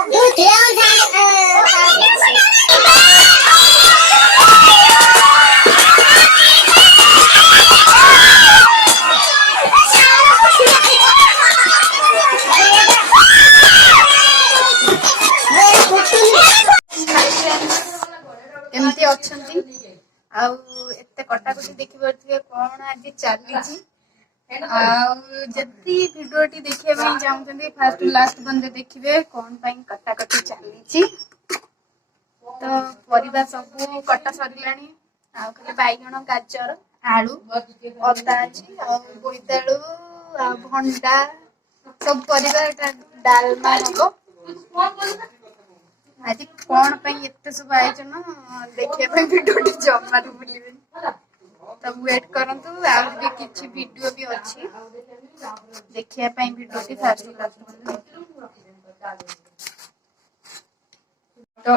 एमती अच्छी आते कटाकटी देखिपे कौन आज चली जदि भिडियोटी देखा चाहते फास्ट लास्ट बंदे देखिए कौन कटाकटी चली तो परिवा सब कटा सरला खाली बैगण गाजर आलू अदा अच्छी बोईतालु भंडा सब परिवार डालमा हम आज कौन एत सब आयोजन देखा भिडियो जमा बुलवे तो वेट करंतु भी किछि वीडियो भी अच्छी देखिया पई वीडियो टी फास्ट तो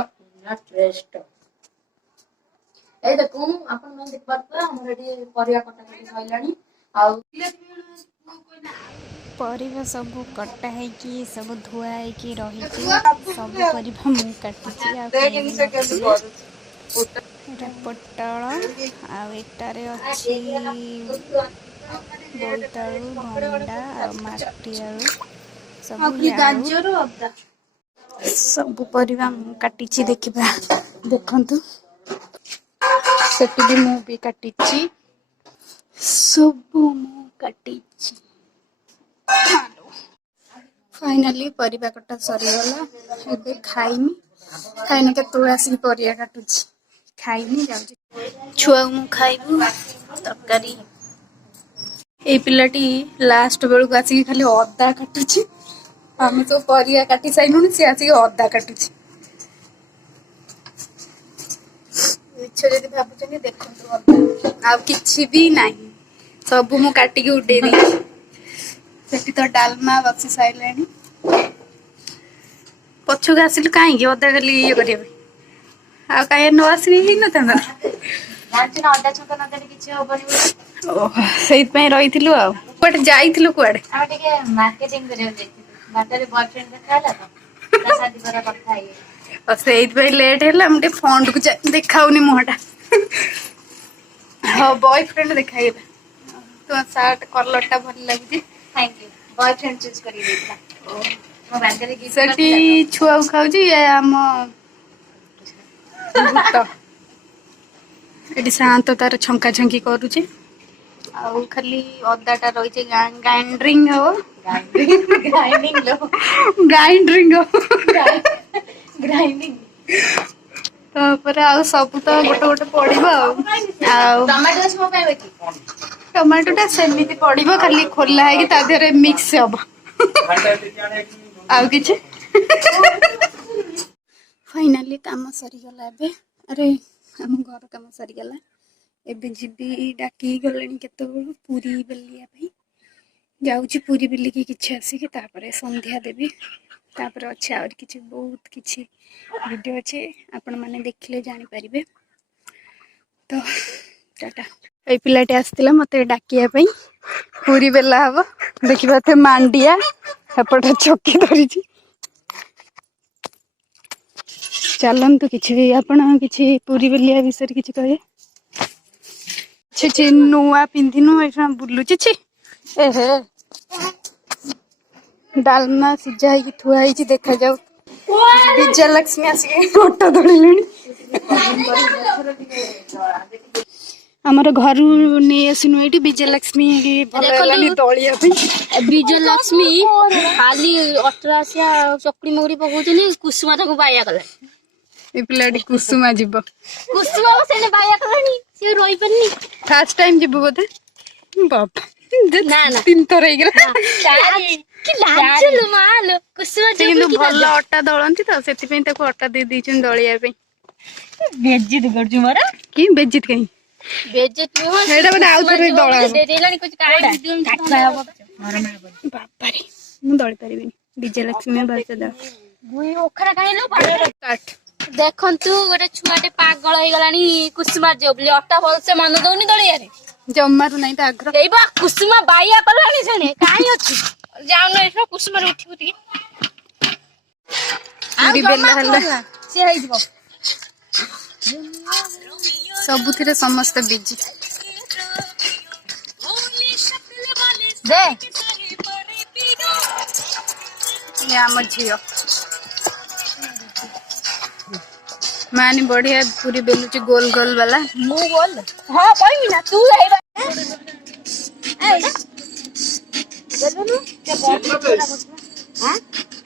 रेस्ट ए देखो अपन मन देख पाता हमर एडी परिया कटा कटी होइलानी आ परिवा सब कटा है कि सब धुआ है कि रही सब परिवा मु काटी पटल आटारे अच्छी बोईतालु भंडा माटी आलू सब परिवा मु काटी देखा देखंतु सेठी भी मु भी काटी सब मु काटी फाइनाली परिवा कटा सरीगला ए खाइमी खाइने के आसिक परिया काटुची खाइनी जाऊँ छुआ मु खाइबू तरकारी ए पिलाटी लास्ट बेलू आसिक खाली अदा काटुची आम सब परिया काटी साइलुनी सी आसिक अदा काटुची मिछ जदि भाबुचनी देखंतु अदा आ किछि भी नाही सब मु काटिकी उडे दी सेठी तो डालमा बसी साइलानी पछुक आसिलु कहीं अदा खाली ये करेबे आ कहीं न आसी ही न था जानछना अदा छका न देले किछि होबनी ओ सेइत पय रहिथिलु आ बट जाइथिलु कुआडे आ टिके मार्केटिंग करे जाइथिलु बाटरे बॉयफ्रेंड देखाला तो शादी करा कथा है और सेइत पय लेट हैला हमटे फोन को देखाउनी मोहटा हां बॉयफ्रेंड देखाइला तो शर्ट कलरटा भल लागि थैंक यू बॉयफ्रेंड चूज करी देला मो बांदरे की सेठी छुआ खाउजी ये आम भूत एटी शांत तार छंका छंकी करूचे आउ खाली अदाटा रही ग्राइंडरिंग हो ग्राइंडिंग लो ग्राइंडरिंग हो ग्राइंडिंग तापर आ सब तो गोटे गोटे पड़िबो आ टमाटो स्मो पाइबे की टमाटोटा सेमिति पड़िबो खाली खोला है कि ता देरे मिक्स हबो आउ किछ फाइनली काम सरी गला एबे अरे हम घर काम सरी गला एबे जिबी डाकी गलेनी केतो पूरी बेलिया भाई जाउची पूरी बेली की किछ आसी के तापरे संध्या देबी तापरे अच्छा और किछ बहुत किछ वीडियो अच्छे आपण माने देखले जानि परिबे तो टाटा ए पिलाटे आस्तिला मते डाकिया पई पूरी बेला हबो देखिबा ते मांडिया एपटे चक्की धरिची चलंतु किछि भी आपण किछि पूरी बेलिया विषय किछि कहे छी नुआ पिंधिनु एठा बुलुची छी एहे डालमा सिजा है कि थुआ है देखा जाऊ विजय लक्ष्मी आसिक ऑटो धरलेनी आमर घर नहीं आसनु ये विजय लक्ष्मी दलिया विजय लक्ष्मी खाली अठराशिया चकड़ी मगड़ी पकाउछनी कुसुमा ताको बाया कला ए पिलाडी कुसुमा जीव कुसुमा सेने बाया कलानी से रोई पन्नी फर्स्ट टाइम जीव बोधे बाप ना ना तीन थर हे गेला कि लाजलो मालो कुसुमा किंतु भल अटा दळंती तो सेति पे ताको अटा दे दिचन दळिया पे बेज्जित करजु मारा की बेज्जित कहीं बेज्जित नु हेडा बना आउ थरे दळा दे देलानी कुछ काटा हबो बाप रे मु दळी परिबिनी विजय लक्ष्मी भलसे दळ गुई ओखरा काइलो काट देखंतु गोटे छुआटे पागल हो गलानी कुसुमा जो बोली अटा भलसे मन दउनी दळिया रे जम्मारु नहीं तो आग्रह एबा कुसुमा बाया कलानी जने काई अछि जाउन एठो कुसुमा उठी उठी पूरी बेला हल्ला सबुथिरे समस्त बिजी ये आम झील मानी बढ़िया पूरी बेलुची गोल गोल वाला मु बोल हां कहबी ना तू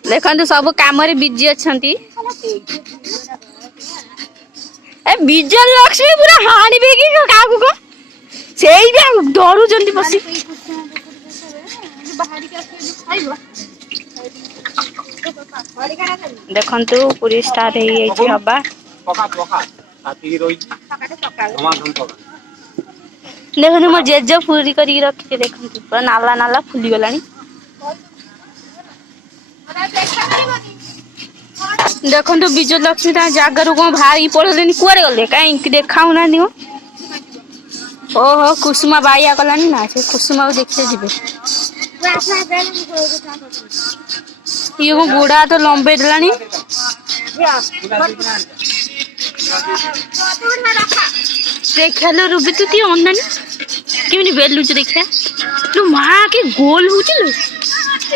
देखो सब काम बिजी अच्छा विजय लक्ष्मी पूरा हाणी बेगी क्या से डरू बसी देखु पूरी स्टार्ट हवा देखो मो जेज पूरी कर रखी देखो पूरा नाला नाला फुली गला देखो विजय लक्ष्मी जगार कौन बाहर पड़े कुआरे गले कहीं देखा ना ओहो कुसुमा बाइया कलानी ना से कुसुमा देखते जीवे ये को बुढ़ा तो लंबे देलानी देखा लो रूबी तू ती ऑनलाइन केमनी बेलुच देखा लो मां के गोल होची लो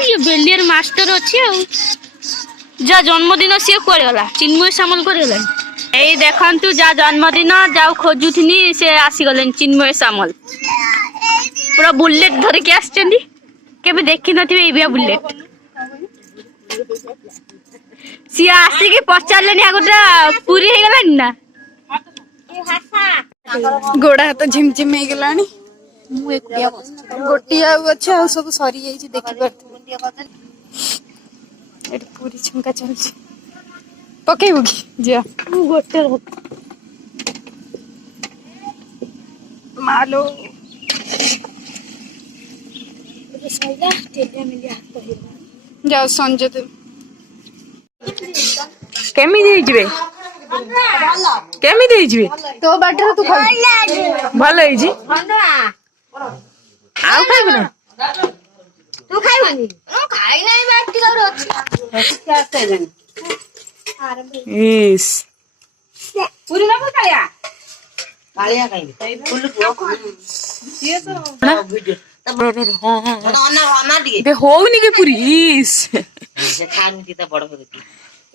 ये बेलियर मास्टर अछि आ जा जन्मदिन सी कुआरे गला चिन्मय सामल कर गला ए देखंतु जा जन्मदिन जाऊ खोजुथनी से आसी गले चिन्मय सामल पूरा बुलेट धर के आछचंदी केबे देखि नथिबे ए बिया बुलेट सी आसी के पचारलेनी आगोटा पूरी हे गलानी ना गोड़ा हाथ झिमझिम हो गलानी मु एकुटिया गोटिया अच्छा आ सब सरी जाई छी देखि परथि एट पूरी छंका चलछि पकेबो की जा तू गोटे मालो सैला टेलिया मिलिया जाओ संजय दे केमी देइजबे केमी देइजबे तो बाटर तू खा भलो होई जी आउ खाइबो ना तू खाइबनी खाइ नाही बाटी कर अछि क्या कहबेन इस पूरी ना कालिया कालिया खाइबे फुल ये तो बे होउनी के पूरी इस से खानी थी तो बड़ हो गई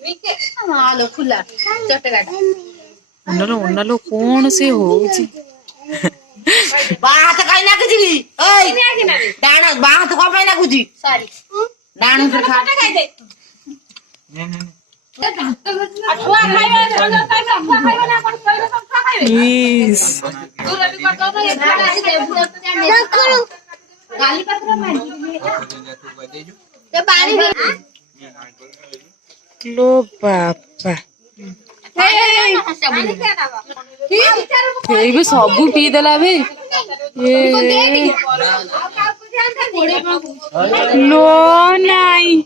वीके हालो खुला चटकाटा उन्नलो कौन से होउची बात खाइ ना कुजी ओइ डाण बात को खाइ ना कुजी सॉरी डाण से खा खाइ दे नहीं अठवा खाइबा अठवा खाइबा ना कोन खाइबा सब खाइबे इस तू रवि कर दो ये गाली पत्र मार ते पानी लो बापा भी सब पी देला बे लो नहीं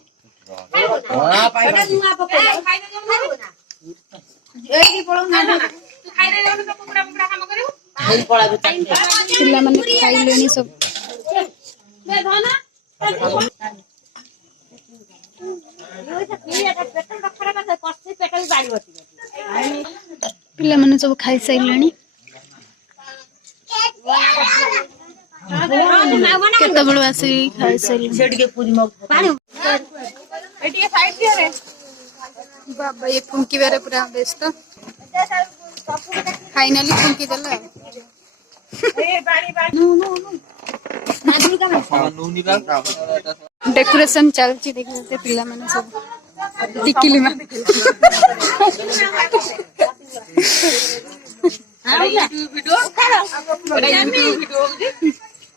पिला माने खाइलेनी सब पिला माने सब खाइ साइलेनी केते बड़ आसी खाइ साइलेनी सेड के पूरी मग एटिए साइड दिया रे बाबा ये फुंकी बेरे पूरा व्यस्त फाइनली फुंकी देला डेकोरेशन चलची देखते पिला माने सब टिकिली मा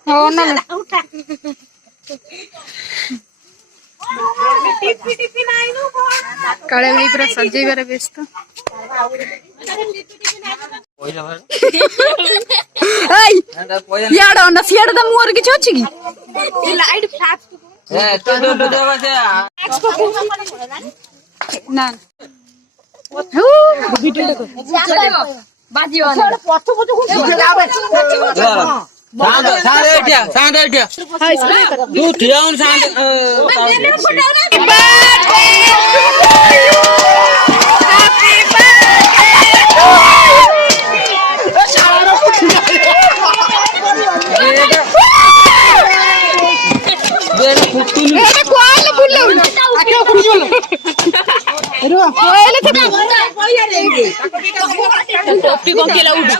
हो ना काले भाई पूरा सजेबार व्यस्त याडा ना सियाडा द मुर किछ अछि की लाइट फ्लैश तो देवा से ना हो वीडियो देखो बाजियो ना सादे एटिया हाय स्प्रे कर तू थियाउन सादे କହିଲେ ଥିବ ଟୋପି ପକେଇଲା ଉଠୁ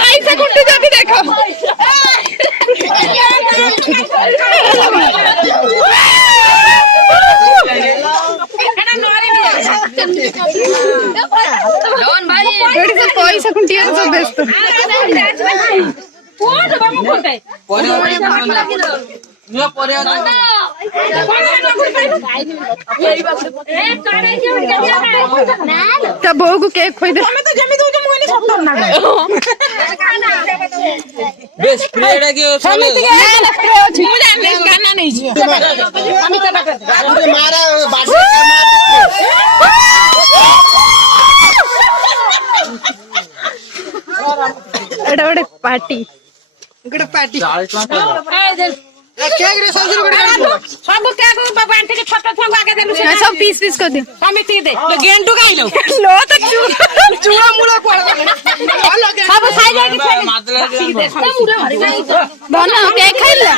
ପଇସା କୁଟି ଯଦି ଦେଖ ପଇସା କୁଣ୍ଟିଆ ସବୁ ବ୍ୟସ୍ତ ତା ବୋଉକୁ କେକ୍ ଖୋଇଦେ ଏଟା ଗୋଟେ ପାର୍ଟି सब पीस पीस कर दे गेंडू खाइलो लो तो चूहा मुड़ा सब खाई जाएगी धन केक खाइला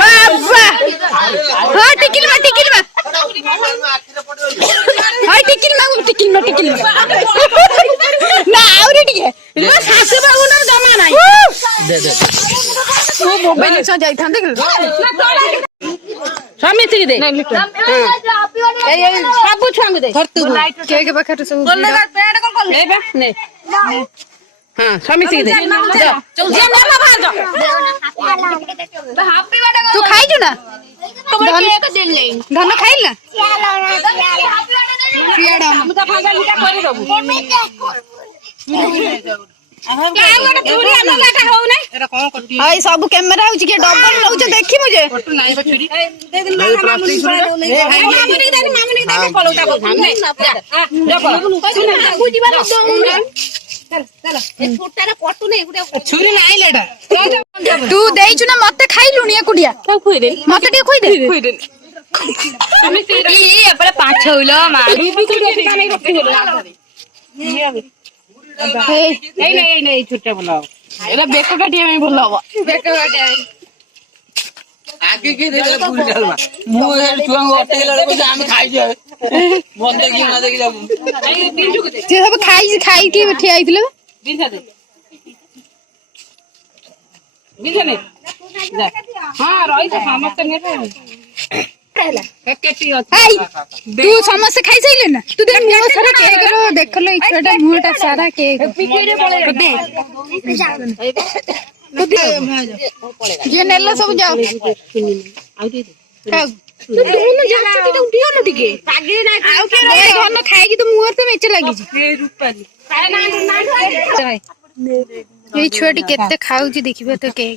बाबा हां टिकिल में हां टिकिल में ना आउरी टिके ना सासु बाबू ना जमा नाही वो मोबाइल से जाई थांदे स्वामी ठीक दे ए सब छुआ दे केक बखर सब हाँ स्वामी ठीक दे तू खाई जो ना धन खाई ना सब कैमेरा हूँ डबल नौ देखी मुझे तू देइछु ना मते खाइलुनी एकुडिया मते टे खुई दे पाँच होइलो नहीं छुट्टे बोला एला बेक काटिया में बोला हो बेक काटिया आगे के दे पूरी डालवा मु ए छुआ ओटे लड़को हम खाइ जे बंद की ना देखि जाबू जे सब खाई के बैठी आइथिले दिखा दे दिखा ने जा हां रही तो समस्त ने तू समस्त खाई साइले ना तू देख मुंह सारा केक रो देखलो इछटा मुंहटा सारा केक जे नेला सब जाओ दोनों जाचे तो उठियो न टिके आगे ना आउ के धन खाएगी तो मुंह तो मेचे लागी छी ए रूपाली ए छुआटी केते खाउची देखिबे तो केक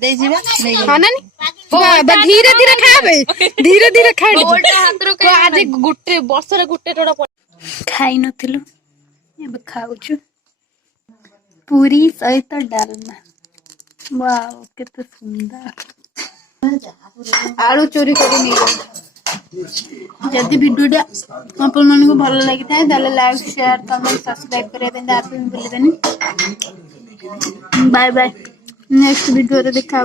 दे जीवा हां ना बाबा धीरे धीरे खाबे तो आज गुटे वर्ष रे गुटे टोडा खाई नथिलु अब खाउछु पूरी सहित डालना वाओ केते सुंदर आलू चोरी कर नहीं जदि वीडियो आपण मन को भल लगी थाए ताले लाइक शेयर कमेंट सब्सक्राइब करे बेन आप भूल देनी बाय बाय नेक्स्ट वीडियो रे देखा